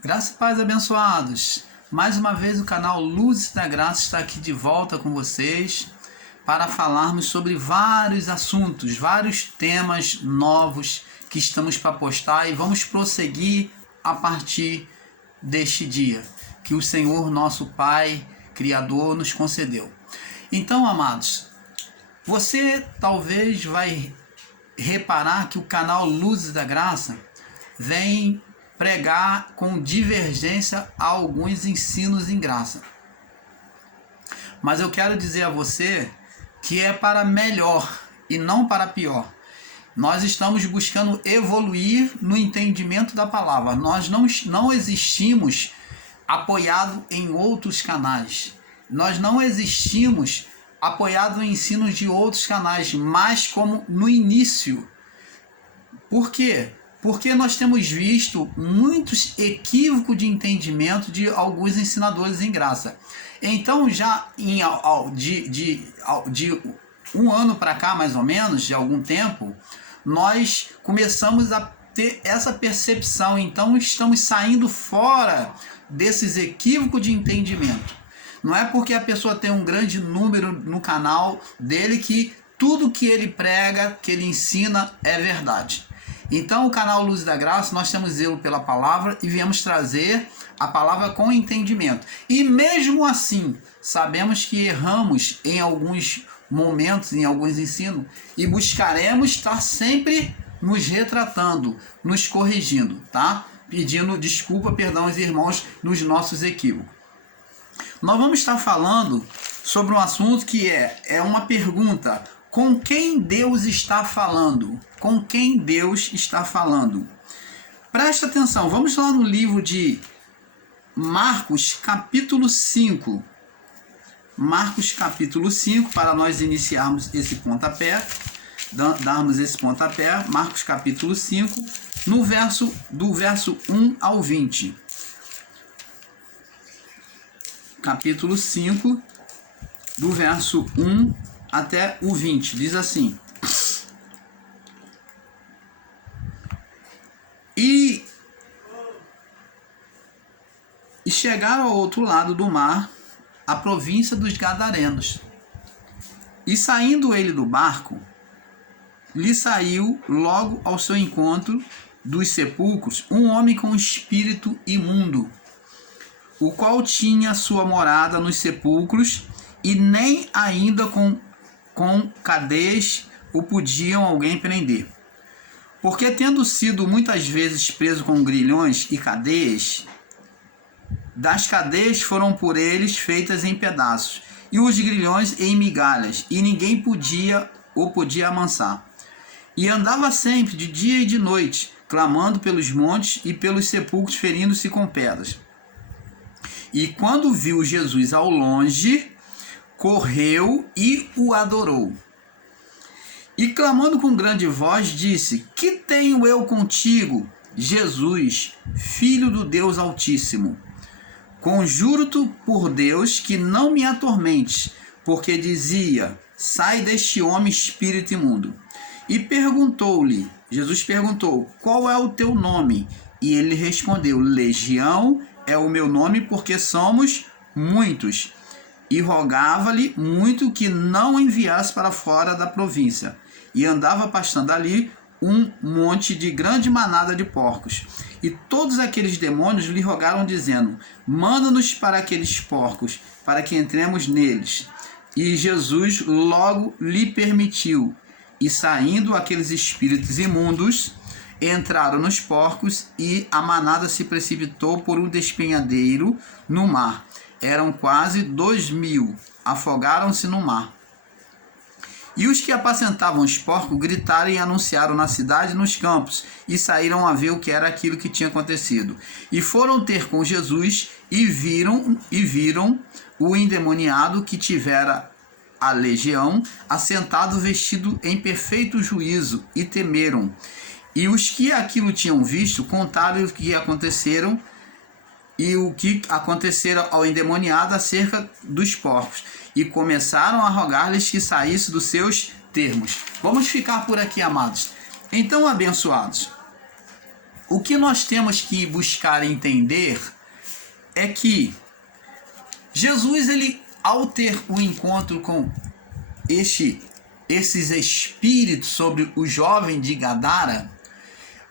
Graça e paz, abençoados. Mais uma vez o canal Luzes da Graça está aqui de volta com vocês para falarmos sobre vários assuntos, vários temas novos que estamos para postar e vamos prosseguir a partir deste dia que o Senhor, nosso Pai, Criador, nos concedeu. Então, amados, você talvez vai reparar que o canal Luzes da Graça vem pregar com divergência a alguns ensinos em graça. Mas eu quero dizer a você que é para melhor e não para pior. Nós estamos buscando evoluir no entendimento da palavra. Nós não existimos apoiado em outros canais. Nós não existimos apoiado em ensinos de outros canais, mas como no início. Por quê? Porque nós temos visto muitos equívocos de entendimento de alguns ensinadores em graça. Então, já de um ano para cá, mais ou menos, de algum tempo, nós começamos a ter essa percepção. Então, estamos saindo fora desses equívocos de entendimento. Não é porque a pessoa tem um grande número no canal dele que tudo que ele prega, que ele ensina, é verdade. Então, o canal Luz da Graça, nós temos zelo pela palavra e viemos trazer a palavra com entendimento. E mesmo assim, sabemos que erramos em alguns momentos, em alguns ensinos, e buscaremos estar sempre nos retratando, nos corrigindo, tá? Pedindo desculpa, perdão aos irmãos nos nossos equívocos. Nós vamos estar falando sobre um assunto que é uma pergunta: com quem Deus está falando? Com quem Deus está falando? Presta atenção, vamos lá no livro de Marcos, capítulo 5. Marcos, capítulo 5, para nós iniciarmos esse pontapé, darmos esse pontapé. Marcos, capítulo 5, do verso 1 ao 20. Capítulo 5, do verso 1 até o 20, diz assim: E chegaram ao outro lado do mar, a província dos Gadarenos. E saindo ele do barco, lhe saiu logo ao seu encontro dos sepulcros um homem com espírito imundo, o qual tinha sua morada nos sepulcros, e nem ainda com cadeias o podiam alguém prender. Porque tendo sido muitas vezes preso com grilhões e cadeias, das cadeias foram por eles feitas em pedaços, e os grilhões em migalhas, e ninguém podia amansar. E andava sempre de dia e de noite, clamando pelos montes e pelos sepulcros, ferindo-se com pedras. E quando viu Jesus ao longe, correu e o adorou. E clamando com grande voz, disse: Que tenho eu contigo, Jesus, Filho do Deus Altíssimo? Conjuro-te por Deus que não me atormentes, porque dizia: Sai deste homem, espírito imundo. E Jesus perguntou: Qual é o teu nome? E ele respondeu: Legião é o meu nome, porque somos muitos. E rogava-lhe muito que não enviasse para fora da província. E andava pastando ali um monte de grande manada de porcos. E todos aqueles demônios lhe rogaram, dizendo: Manda-nos para aqueles porcos, para que entremos neles. E Jesus logo lhe permitiu. E saindo aqueles espíritos imundos, entraram nos porcos, e a manada se precipitou por um despenhadeiro no mar. Eram quase 2.000, afogaram-se no mar. E os que apacentavam os porcos gritaram e anunciaram na cidade e nos campos, e saíram a ver o que era aquilo que tinha acontecido. E foram ter com Jesus, e viram o endemoniado que tivera a legião, assentado vestido em perfeito juízo, e temeram. E os que aquilo tinham visto contaram o que aconteceram, e o que acontecera ao endemoniado acerca dos porcos, e começaram a rogar-lhes que saísse dos seus termos. Vamos ficar por aqui, amados. Então, abençoados, o que nós temos que buscar entender é que Jesus, ele, ao ter um encontro com esses espíritos sobre o jovem de Gadara,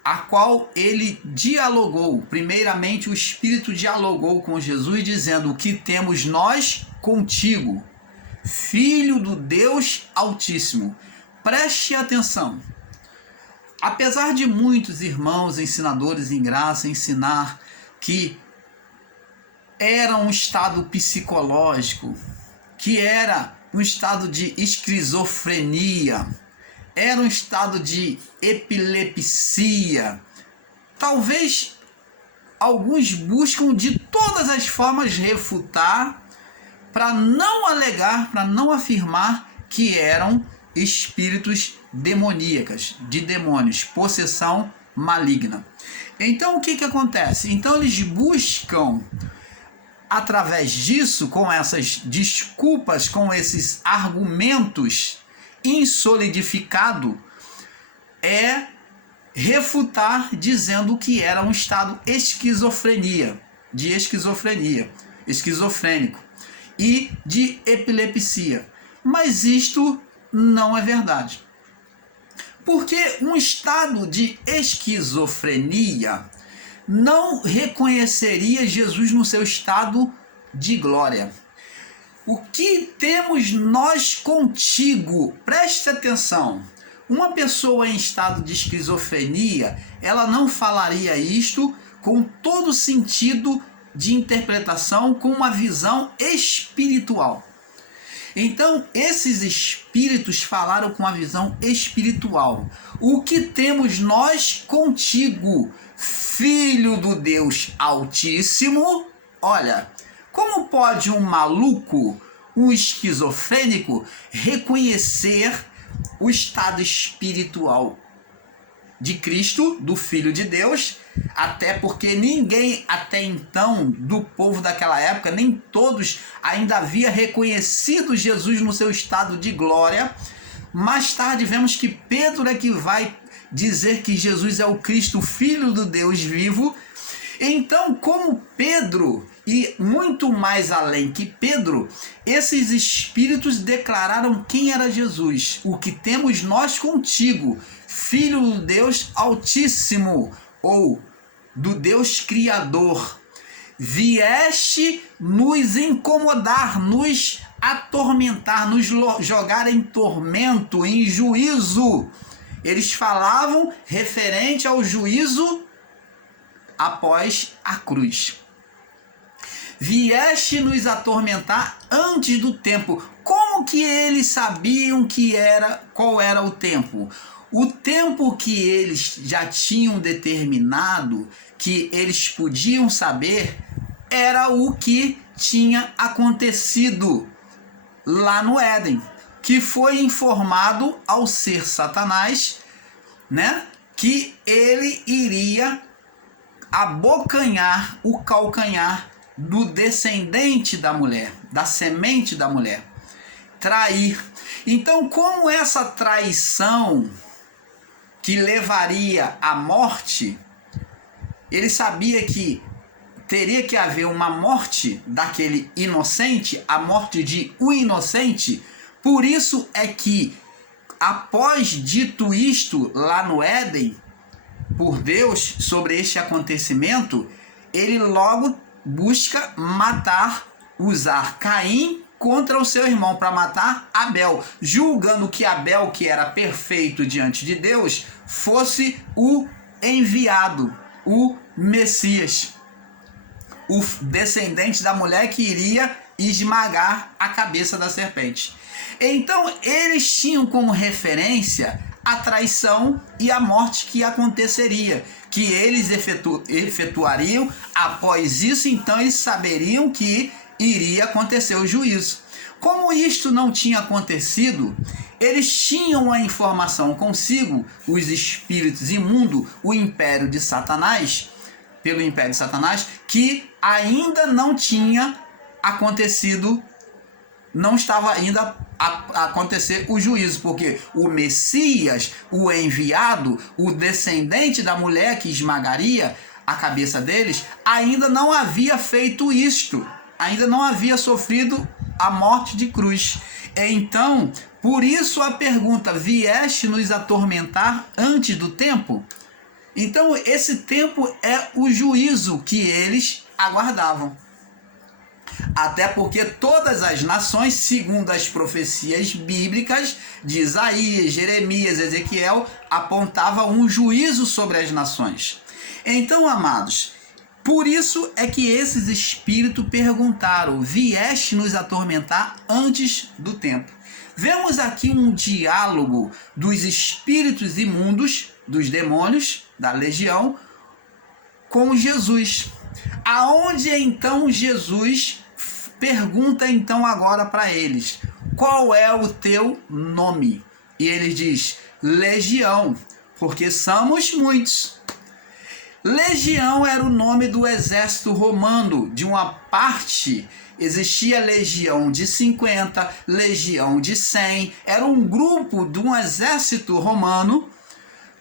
a qual ele dialogou, primeiramente o espírito dialogou com Jesus, dizendo: o que temos nós contigo, Filho do Deus Altíssimo. Preste atenção. Apesar de muitos irmãos ensinadores em graça ensinar que era um estado psicológico, que era um estado de esquizofrenia, era um estado de epilepsia, talvez alguns buscam de todas as formas refutar, para não alegar, para não afirmar que eram espíritos demoníacos, de demônios, possessão maligna. Então o que acontece? Então eles buscam, através disso, com essas desculpas, com esses argumentos insolidificados, refutar, dizendo que era um estado de esquizofrênico e de epilepsia. Mas isto não é verdade. Porque um estado de esquizofrenia não reconheceria Jesus no seu estado de glória. O que temos nós contigo? Preste atenção. Uma pessoa em estado de esquizofrenia, ela não falaria isto com todo sentido de interpretação, com uma visão espiritual. Então, esses espíritos falaram com a visão espiritual. O que temos nós contigo, Filho do Deus Altíssimo? Olha, como pode um maluco, um esquizofrênico, reconhecer o estado espiritual de Cristo, do Filho de Deus? Até porque ninguém até então do povo daquela época, nem todos ainda havia reconhecido Jesus no seu estado de glória. Mais tarde vemos que Pedro é que vai dizer que Jesus é o Cristo, Filho do Deus vivo. Então, como Pedro, e muito mais além que Pedro, esses espíritos declararam quem era Jesus. O que temos nós contigo, Filho do Deus Altíssimo, ou do Deus Criador. Vieste nos incomodar, nos atormentar, nos jogar em tormento, em juízo. Eles falavam referente ao juízo após a cruz. Vieste nos atormentar antes do tempo. Como que eles sabiam qual era o tempo? O tempo que eles já tinham determinado, que eles podiam saber, era o que tinha acontecido lá no Éden, que foi informado ao ser Satanás, né, que ele iria abocanhar o calcanhar do descendente da mulher, da semente da mulher, trair. Então, como essa traição que levaria à morte, ele sabia que teria que haver uma morte daquele inocente, a morte de um inocente. Por isso é que, após dito isto lá no Éden, por Deus, sobre este acontecimento, ele logo busca matar, usar Caim contra o seu irmão para matar Abel, julgando que Abel, que era perfeito diante de Deus, fosse o enviado, o Messias, o descendente da mulher que iria esmagar a cabeça da serpente. Então eles tinham como referência a traição e a morte que aconteceria, que eles efetuariam. Após isso, então eles saberiam que iria acontecer o juízo. Como isto não tinha acontecido, eles tinham a informação consigo, os espíritos imundos, o império de Satanás, pelo império de Satanás, que ainda não tinha acontecido, não estava ainda acontecer o juízo, porque o Messias, o enviado, o descendente da mulher que esmagaria a cabeça deles, ainda não havia feito isto, ainda não havia sofrido a morte de cruz. Então, por isso a pergunta: vieste nos atormentar antes do tempo? Então, esse tempo é o juízo que eles aguardavam. Até porque todas as nações, segundo as profecias bíblicas de Isaías, Jeremias, Ezequiel, apontavam um juízo sobre as nações. Então, amados, por isso é que esses espíritos perguntaram: vieste nos atormentar antes do tempo? Vemos aqui um diálogo dos espíritos imundos, dos demônios, da legião, com Jesus. Aonde então Jesus pergunta então agora para eles: qual é o teu nome? E ele diz: Legião, porque somos muitos. Legião era o nome do exército romano. De uma parte existia legião de 50, legião de 100. Era um grupo de um exército romano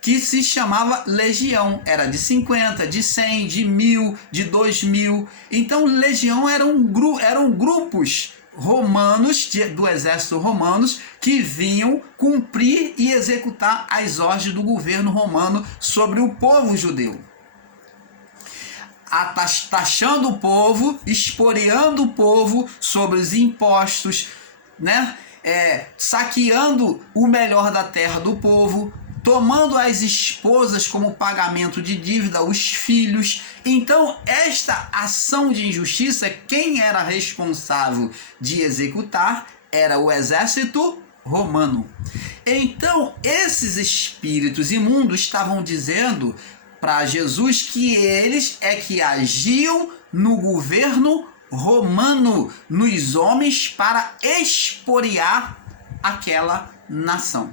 que se chamava legião. Era de 50, de 100, de 1000, de 2000. Então legião eram grupos romanos, do exército romanos, que vinham cumprir e executar as ordens do governo romano sobre o povo judeu. Taxando o povo, expoliando o povo sobre os impostos, né? Saqueando o melhor da terra do povo, tomando as esposas como pagamento de dívida, os filhos. Então, esta ação de injustiça, quem era responsável de executar era o exército romano. Então, esses espíritos imundos estavam dizendo para Jesus que eles é que agiam no governo romano, nos homens, para expoliar aquela nação.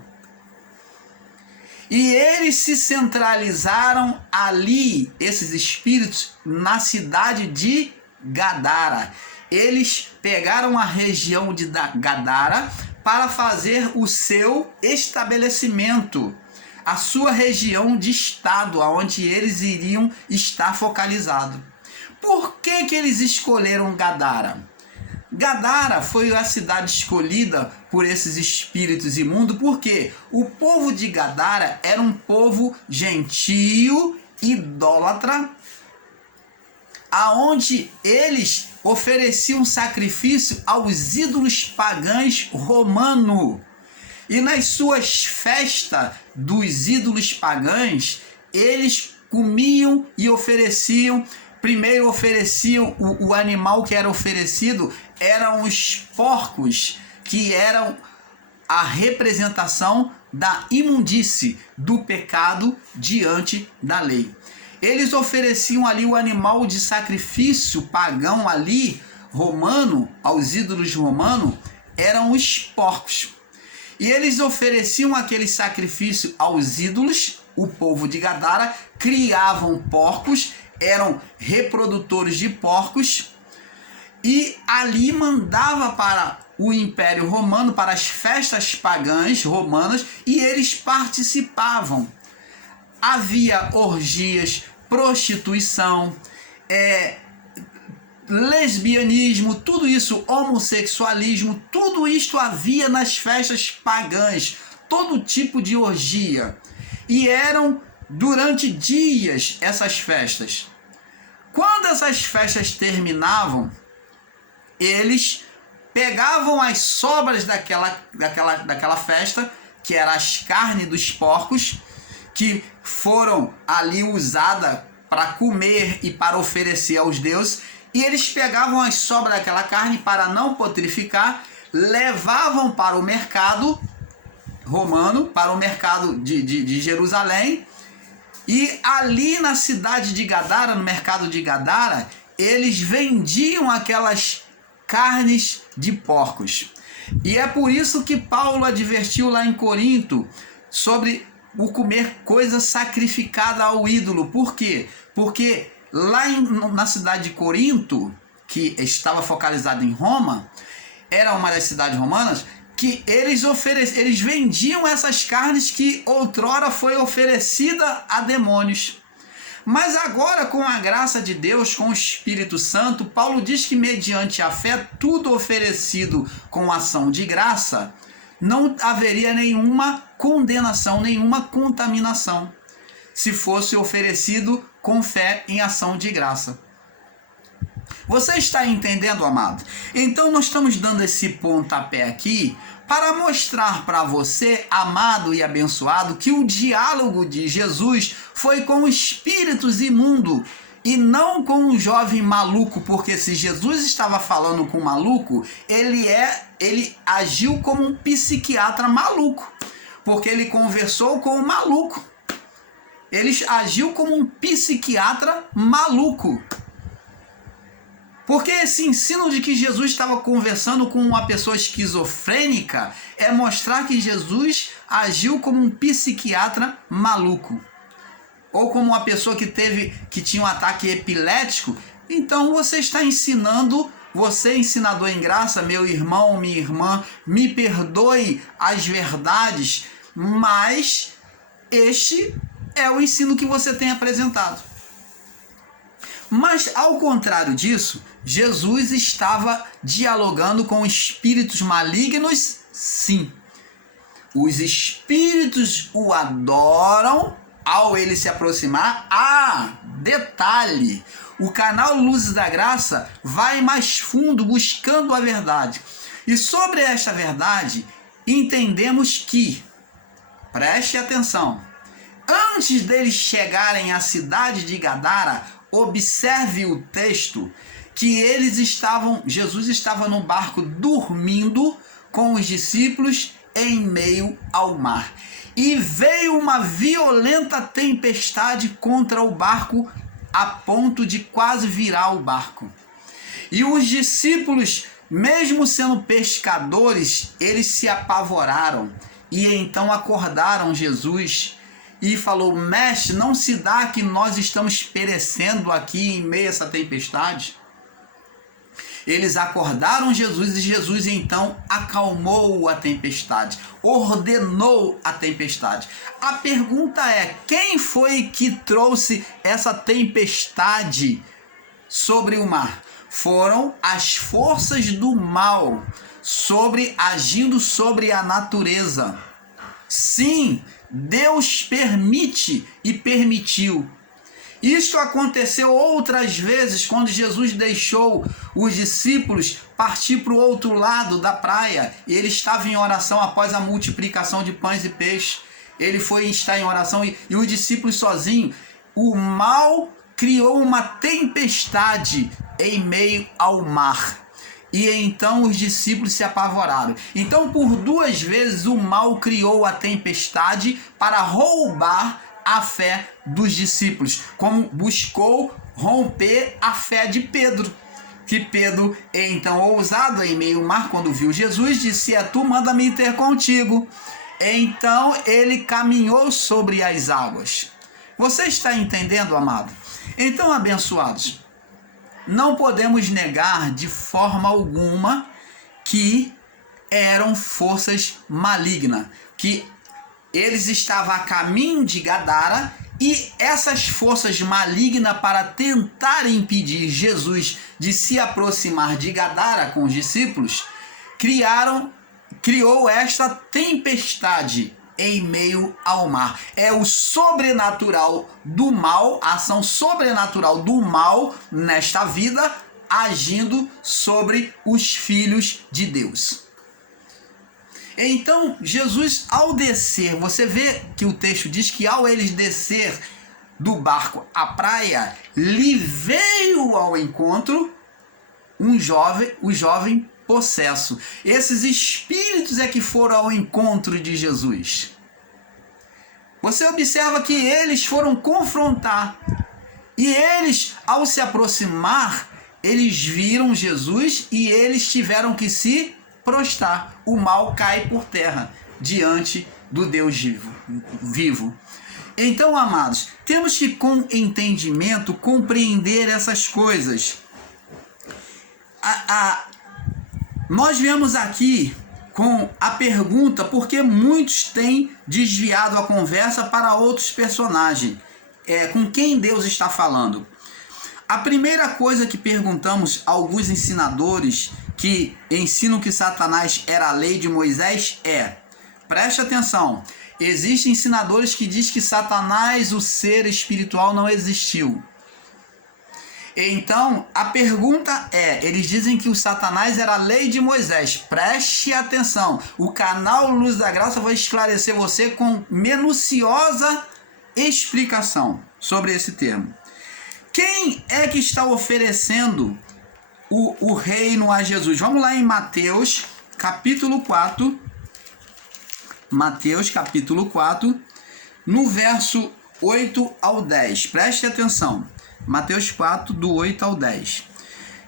E eles se centralizaram ali, esses espíritos, na cidade de Gadara. Eles pegaram a região de Gadara para fazer o seu estabelecimento, a sua região de estado, onde eles iriam estar focalizados. Por que eles escolheram Gadara? Gadara foi a cidade escolhida por esses espíritos imundos, porque o povo de Gadara era um povo gentio, idólatra, aonde eles ofereciam sacrifício aos ídolos pagãos romanos. E nas suas festas dos ídolos pagãos, eles comiam e ofereciam. Primeiro ofereciam o animal que era oferecido, eram os porcos, que eram a representação da imundície, do pecado diante da lei. Eles ofereciam ali o animal de sacrifício pagão ali, romano, aos ídolos romanos, eram os porcos. E eles ofereciam aquele sacrifício aos ídolos. O povo de Gadara criavam porcos, eram reprodutores de porcos, e ali mandava para o Império Romano, para as festas pagãs romanas, e eles participavam. Havia orgias, prostituição, lesbianismo, tudo isso, homossexualismo, tudo isto havia nas festas pagãs, todo tipo de orgia. E eram durante dias essas festas. Quando essas festas terminavam, eles pegavam as sobras daquela festa, que eram as carnes dos porcos, que foram ali usadas para comer e para oferecer aos deuses, e eles pegavam as sobras daquela carne para não putrificar, levavam para o mercado romano, para o mercado de Jerusalém, e ali na cidade de Gadara, no mercado de Gadara, eles vendiam aquelas carnes de porcos. E é por isso que Paulo advertiu lá em Corinto sobre o comer coisa sacrificada ao ídolo. Por quê? Porque lá na cidade de Corinto, que estava focalizada em Roma, era uma das cidades romanas, que eles vendiam essas carnes que outrora foi oferecida a demônios. Mas agora, com a graça de Deus, com o Espírito Santo, Paulo diz que mediante a fé, tudo oferecido com ação de graça, não haveria nenhuma condenação, nenhuma contaminação, se fosse oferecido com fé em ação de graça. Você está entendendo, amado? Então nós estamos dando esse pontapé aqui para mostrar para você, amado e abençoado, que o diálogo de Jesus foi com espíritos imundos e não com um jovem maluco, porque se Jesus estava falando com um maluco, ele agiu como um psiquiatra maluco, porque ele conversou com um maluco. Ele agiu como um psiquiatra maluco. Porque esse ensino de que Jesus estava conversando com uma pessoa esquizofrênica é mostrar que Jesus agiu como um psiquiatra maluco. Ou como uma pessoa que tinha um ataque epilético. Então você está ensinando, você ensinador em graça, meu irmão, minha irmã, me perdoe as verdades, mas este é o ensino que você tem apresentado. Mas, ao contrário disso, Jesus estava dialogando com espíritos malignos, sim. Os espíritos o adoram ao ele se aproximar. Detalhe, o canal Luzes da Graça vai mais fundo buscando a verdade. E sobre esta verdade, entendemos que, preste atenção, antes deles chegarem à cidade de Gadara, observe o texto, que Jesus estava no barco dormindo com os discípulos em meio ao mar. E veio uma violenta tempestade contra o barco a ponto de quase virar o barco. E os discípulos, mesmo sendo pescadores, eles se apavoraram e então acordaram Jesus e falou: mestre, não se dá que nós estamos perecendo aqui em meio a essa tempestade? Eles acordaram Jesus e Jesus então acalmou a tempestade, ordenou a tempestade. A pergunta é: quem foi que trouxe essa tempestade sobre o mar? Foram as forças do mal agindo sobre a natureza. Sim, Deus permite e permitiu. Isto aconteceu outras vezes quando Jesus deixou os discípulos partir para o outro lado da praia. E ele estava em oração após a multiplicação de pães e peixes. Ele foi estar em oração e os discípulos sozinhos. O mal criou uma tempestade em meio ao mar. E então os discípulos se apavoraram. Então, por duas vezes, o mal criou a tempestade para roubar a fé dos discípulos, como buscou romper a fé de Pedro. Que Pedro, então ousado em meio ao mar, quando viu Jesus, disse: é tu, manda-me ter contigo. Então ele caminhou sobre as águas. Você está entendendo, amado? Então, abençoados, não podemos negar de forma alguma que eram forças malignas, que eles estavam a caminho de Gadara e essas forças malignas, para tentar impedir Jesus de se aproximar de Gadara com os discípulos, criou esta tempestade em meio ao mar. É o sobrenatural do mal, a ação sobrenatural do mal nesta vida, agindo sobre os filhos de Deus. Então, Jesus, ao descer, você vê que o texto diz que ao eles descer do barco à praia, lhe veio ao encontro o jovem possesso. Esses espíritos é que foram ao encontro de Jesus. Você observa que eles foram confrontar. E eles, ao se aproximar, eles viram Jesus e eles tiveram que se prostrar. O mal cai por terra diante do Deus vivo. Então, amados, temos que com entendimento compreender essas coisas. Nós vemos aqui com a pergunta porque muitos têm desviado a conversa para outros personagens. Com quem Deus está falando? A primeira coisa que perguntamos a alguns ensinadores que ensinam que Satanás era a lei de Moisés preste atenção, existem ensinadores que dizem que Satanás, o ser espiritual, não existiu. Então, a pergunta eles dizem que o Satanás era a lei de Moisés. Preste atenção, o canal Luz da Graça vai esclarecer você com minuciosa explicação sobre esse termo. Quem é que está oferecendo o reino a Jesus? Vamos lá em Mateus, capítulo 4. Mateus, capítulo 4, no verso 8 ao 10. Preste atenção. Mateus 4, do 8 ao 10.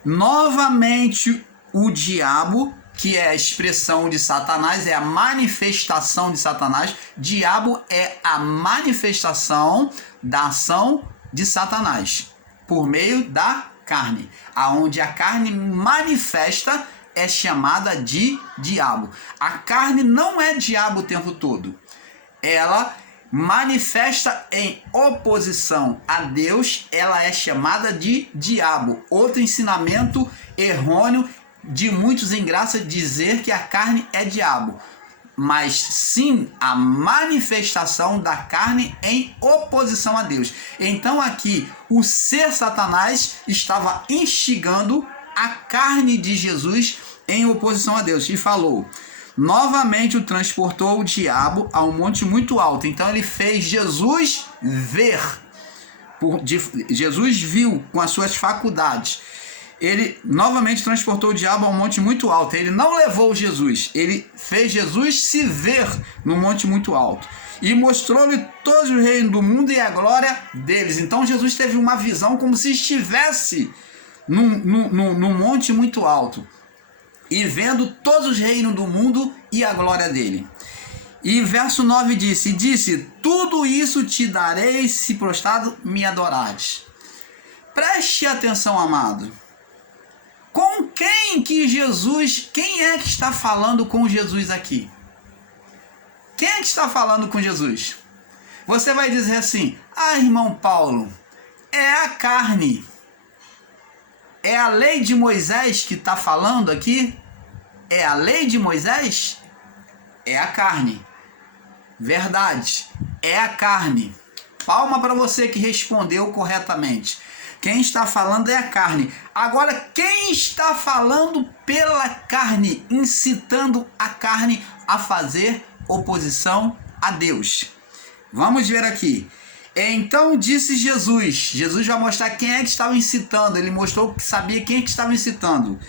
Novamente o diabo, que é a expressão de Satanás, é a manifestação de Satanás. Diabo é a manifestação da ação de Satanás, por meio da carne. Aonde a carne manifesta é chamada de diabo. A carne não é diabo o tempo todo. Ela manifesta em oposição a Deus, ela é chamada de diabo. Outro ensinamento errôneo de muitos em graça dizer que a carne é diabo, mas sim a manifestação da carne em oposição a Deus. Então aqui o ser Satanás estava instigando a carne de Jesus em oposição a Deus e falou: novamente o transportou o diabo a um monte muito alto. Então ele fez Jesus ver. Jesus viu com as suas faculdades. Ele novamente transportou o diabo a um monte muito alto. Ele não levou Jesus. Ele fez Jesus se ver no monte muito alto. E mostrou-lhe todos os reinos do mundo e a glória deles. Então Jesus teve uma visão como se estivesse num monte muito alto. E vendo todos os reinos do mundo e a glória dele. E verso 9 disse, tudo isso te darei se prostrado me adorares. Preste atenção, amado. Com quem é que está falando com Jesus aqui? Quem é que está falando com Jesus? Você vai dizer assim: irmão Paulo, é a carne. É a lei de Moisés que está falando aqui? É a lei de Moisés? É a carne. Verdade, é a carne. Palma para você que respondeu corretamente. Quem está falando é a carne. Agora, quem está falando pela carne, incitando a carne a fazer oposição a Deus? Vamos ver aqui. Então disse Jesus. Jesus vai mostrar quem é que estava incitando. Ele mostrou que sabia quem é que estava incitando.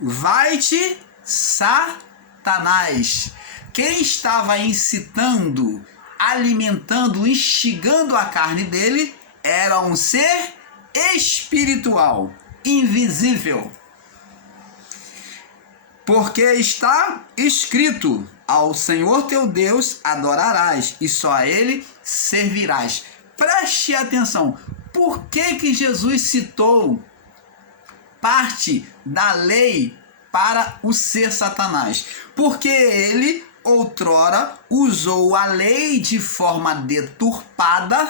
Vai-te, Satanás. Quem estava incitando, alimentando, instigando a carne dele era um ser espiritual, invisível. Porque está escrito: ao Senhor teu Deus adorarás e só a ele servirás. Preste atenção. Por que Jesus citou parte da lei para o ser Satanás? Porque ele outrora usou a lei de forma deturpada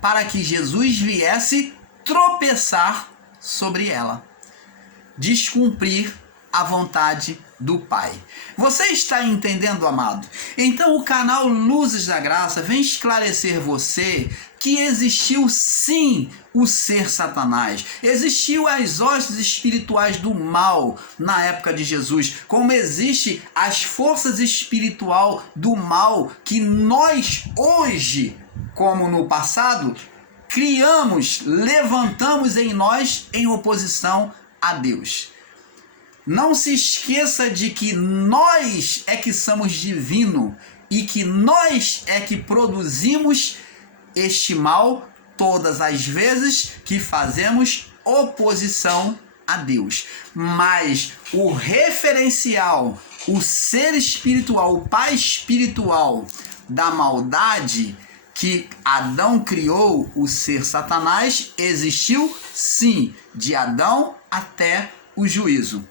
para que Jesus viesse tropeçar sobre ela, descumprir a vontade do Pai. Você está entendendo, amado? Então o canal Luzes da Graça vem esclarecer você que existiu sim o ser Satanás. Existiu as hostes espirituais do mal na época de Jesus, como existe as forças espirituais do mal que nós hoje, como no passado, criamos, levantamos em nós em oposição a Deus. Não se esqueça de que nós é que somos divino e que nós é que produzimos este mal todas as vezes que fazemos oposição a Deus. Mas o referencial, o ser espiritual, o pai espiritual da maldade que Adão criou, o ser Satanás, existiu sim, de Adão até o juízo.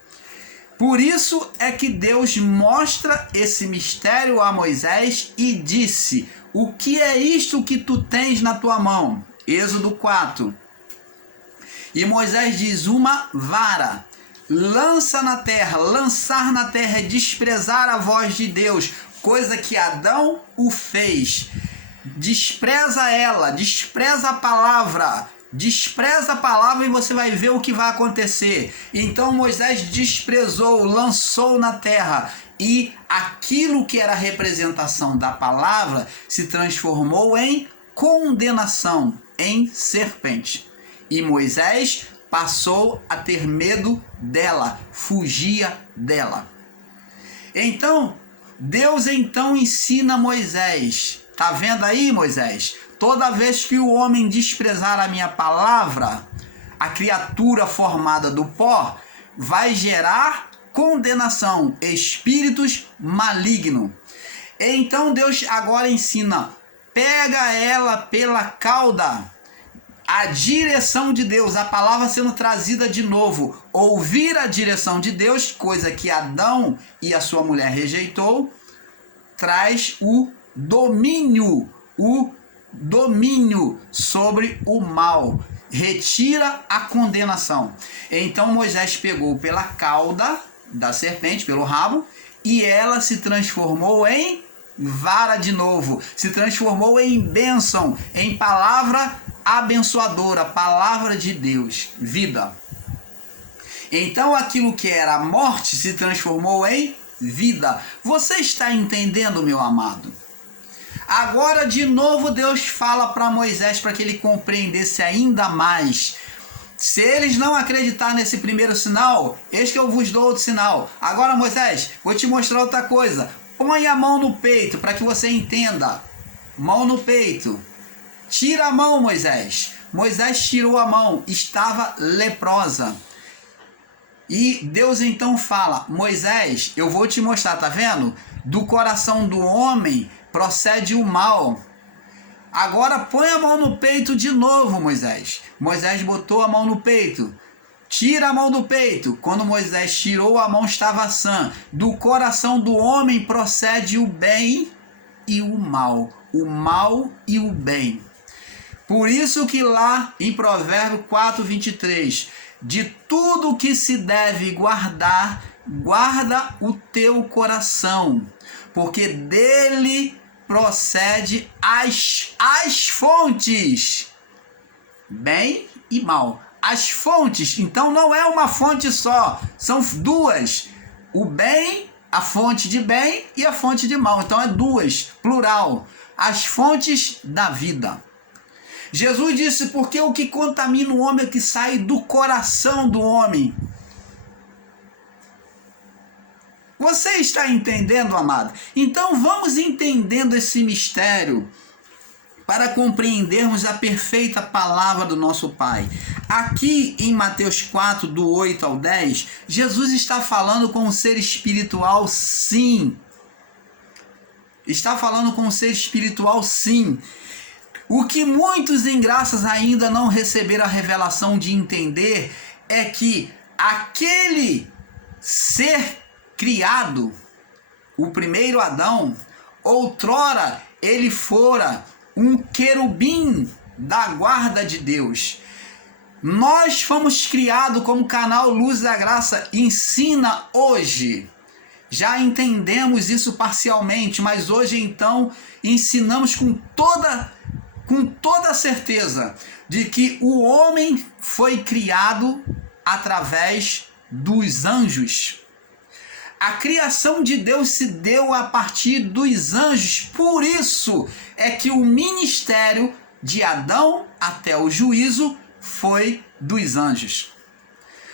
Por isso é que Deus mostra esse mistério a Moisés e disse: o que é isto que tu tens na tua mão? Êxodo 4. E Moisés diz: uma vara. Lança na terra. Lançar na terra é desprezar a voz de Deus, coisa que Adão o fez. Despreza ela, despreza a palavra. Despreza a palavra e você vai ver o que vai acontecer. Então Moisés desprezou, lançou na terra, e aquilo que era a representação da palavra se transformou em condenação, em serpente. E Moisés passou a ter medo dela, fugia dela. Então, Deus ensina Moisés. Tá vendo aí, Moisés? Toda vez que o homem desprezar a minha palavra, a criatura formada do pó vai gerar condenação, espíritos malignos. Então Deus agora ensina: pega ela pela cauda. A direção de Deus, a palavra sendo trazida de novo, ouvir a direção de Deus, coisa que Adão e a sua mulher rejeitou, traz o domínio sobre o mal, retira a condenação. Então Moisés pegou pela cauda da serpente, pelo rabo, e ela se transformou em vara de novo, se transformou em bênção, em palavra abençoadora, palavra de Deus, vida. Então aquilo que era morte se transformou em vida. Você está entendendo, meu amado? Agora de novo Deus fala para Moisés para que ele compreendesse ainda mais. Se eles não acreditar nesse primeiro sinal, eis que eu vos dou outro sinal. Agora, Moisés, vou te mostrar outra coisa. Põe a mão no peito para que você entenda. Mão no peito. Tira a mão, Moisés. Moisés tirou a mão, estava leprosa. E Deus então fala: Moisés, eu vou te mostrar, tá vendo? Do coração do homem procede o mal. Agora põe a mão no peito de novo, Moisés. Moisés botou a mão no peito. Tira a mão do peito. Quando Moisés tirou, a mão estava sã. Do coração do homem procede o bem e o mal. O mal e o bem. Por isso que lá em Provérbio 4:23, de tudo que se deve guardar, guarda o teu coração, porque dele procede as fontes, bem e mal. As fontes, então não é uma fonte só, são duas. O bem, a fonte de bem e a fonte de mal. Então é duas, plural. As fontes da vida. Jesus disse: porque o que contamina o homem é o que sai do coração do homem. Você está entendendo, amado? Então vamos entendendo esse mistério para compreendermos a perfeita palavra do nosso Pai. Aqui em Mateus 4, do 8 ao 10, Jesus está falando com um ser espiritual, sim. Está falando com um ser espiritual, sim. O que muitos ingraços ainda não receberam a revelação de entender é que aquele ser criado, o primeiro Adão, outrora ele fora um querubim da guarda de Deus. Nós fomos criados como canal Luz da Graça ensina hoje. Já entendemos isso parcialmente, mas hoje então ensinamos com toda certeza de que o homem foi criado através dos anjos. A criação de Deus se deu a partir dos anjos. Por isso é que o ministério de Adão até o juízo foi dos anjos.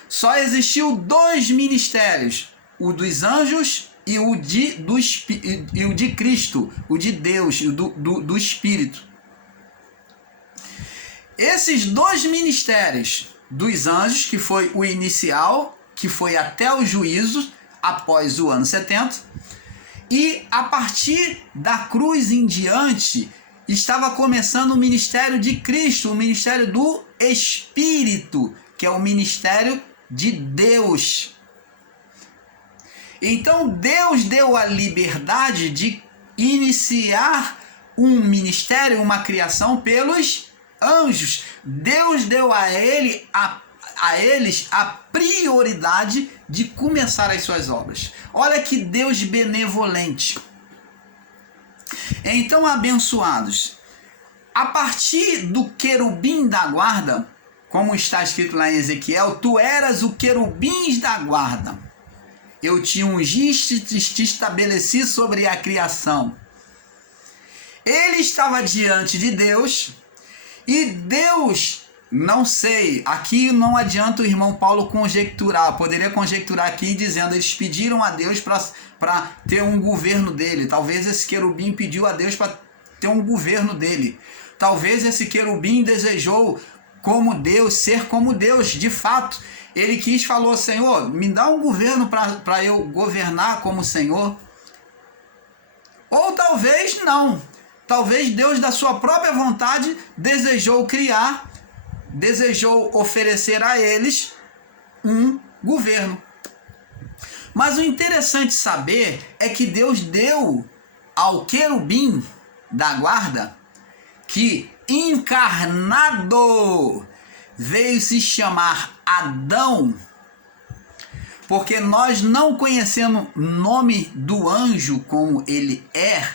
Só existiu dois ministérios, o dos anjos e o de Cristo, o de Deus, do Espírito. Esses dois ministérios dos anjos, que foi o inicial, que foi até o juízo, após o ano 70, e a partir da cruz em diante, estava começando o ministério de Cristo, o ministério do Espírito, que é o ministério de Deus. Então Deus deu a liberdade de iniciar um ministério, uma criação pelos anjos. Deus deu a eles a prioridade de começar as suas obras. Olha que Deus benevolente. Então, abençoados, a partir do querubim da guarda, como está escrito lá em Ezequiel, tu eras o querubins da guarda. Eu te ungiste, te estabeleci sobre a criação. Ele estava diante de Deus e Deus, não sei, aqui não adianta o irmão Paulo conjecturar, poderia conjecturar aqui dizendo, eles pediram a Deus para ter um governo dele, talvez esse querubim pediu a Deus para ter um governo dele, talvez esse querubim desejou como Deus, ser como Deus, de fato, ele falou, Senhor, me dá um governo para eu governar como Senhor, ou talvez não, talvez Deus da sua própria vontade desejou oferecer a eles um governo. Mas o interessante saber é que Deus deu ao querubim da guarda, que encarnado veio se chamar Adão, porque nós não conhecemos o nome do anjo como ele é,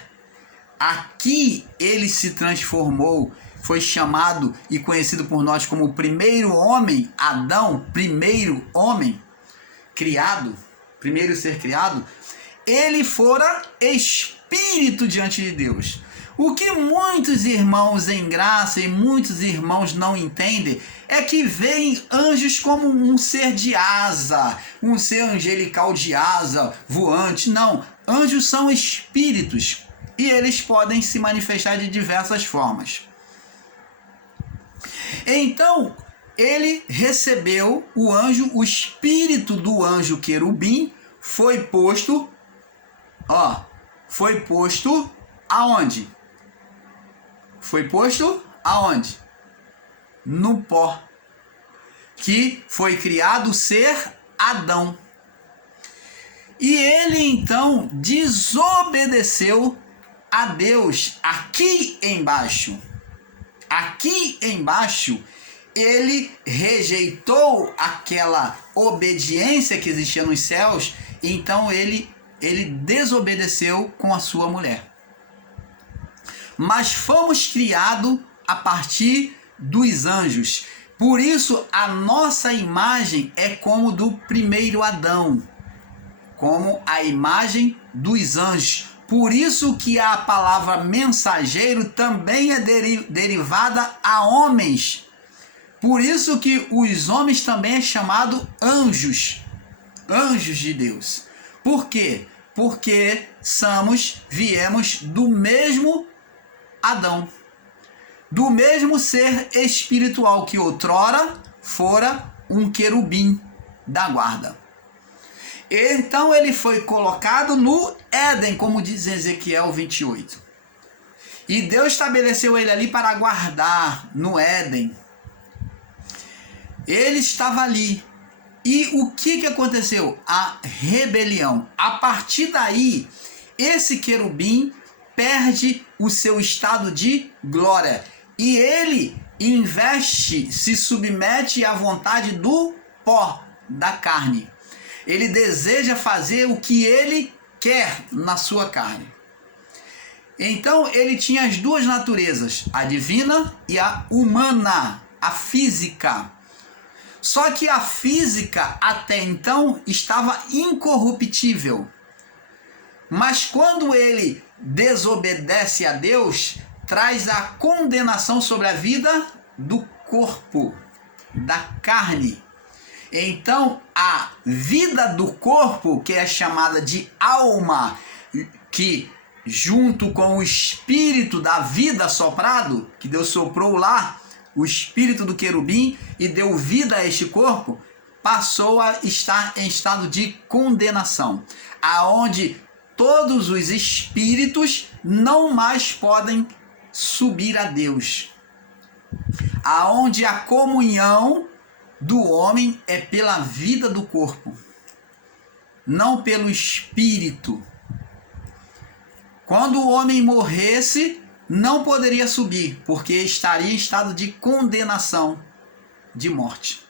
aqui ele se transformou, foi chamado e conhecido por nós como o primeiro homem, Adão, primeiro homem criado, primeiro ser criado, ele fora espírito diante de Deus. O que muitos irmãos em graça e muitos irmãos não entendem é que veem anjos como um ser de asa, um ser angelical de asa, voante. Não, anjos são espíritos e eles podem se manifestar de diversas formas. Então, ele recebeu o anjo, o espírito do anjo querubim foi posto aonde? Foi posto aonde? No pó, que foi criado o ser Adão. E ele então desobedeceu a Deus aqui embaixo. Aqui embaixo, ele rejeitou aquela obediência que existia nos céus, então ele desobedeceu com a sua mulher. Mas fomos criados a partir dos anjos. Por isso, a nossa imagem é como do primeiro Adão, como a imagem dos anjos. Por isso que a palavra mensageiro também é derivada a homens. Por isso que os homens também é chamado anjos, anjos de Deus. Por quê? Porque viemos do mesmo Adão, do mesmo ser espiritual que outrora fora um querubim da guarda. Então ele foi colocado no Éden, como diz Ezequiel 28. E Deus estabeleceu ele ali para guardar no Éden. Ele estava ali. E o que aconteceu? A rebelião. A partir daí, esse querubim perde o seu estado de glória. E ele se submete à vontade do pó, da carne. Ele deseja fazer o que ele quer na sua carne. Então ele tinha as duas naturezas, a divina e a humana, a física. Só que a física até então estava incorruptível. Mas quando ele desobedece a Deus, traz a condenação sobre a vida do corpo, da carne. Então, a vida do corpo, que é chamada de alma, que junto com o espírito da vida soprado, que Deus soprou lá, o espírito do querubim, e deu vida a este corpo, passou a estar em estado de condenação, aonde todos os espíritos não mais podem subir a Deus, aonde a comunhão do homem é pela vida do corpo. não pelo espírito. Quando o homem morresse, não poderia subir, porque estaria em estado de condenação, de morte.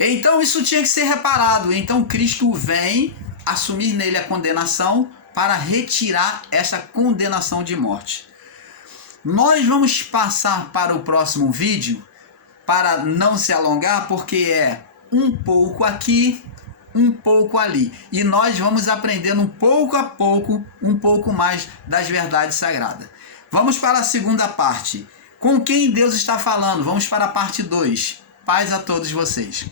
Então isso tinha que ser reparado. Então Cristo vem assumir nele a condenação para retirar essa condenação de morte. Nós vamos passar para o próximo vídeo, para não se alongar, porque é um pouco aqui, um pouco ali. E nós vamos aprendendo pouco a pouco, um pouco mais das verdades sagradas. Vamos para a segunda parte. Com quem Deus está falando? Vamos para a parte 2. Paz a todos vocês.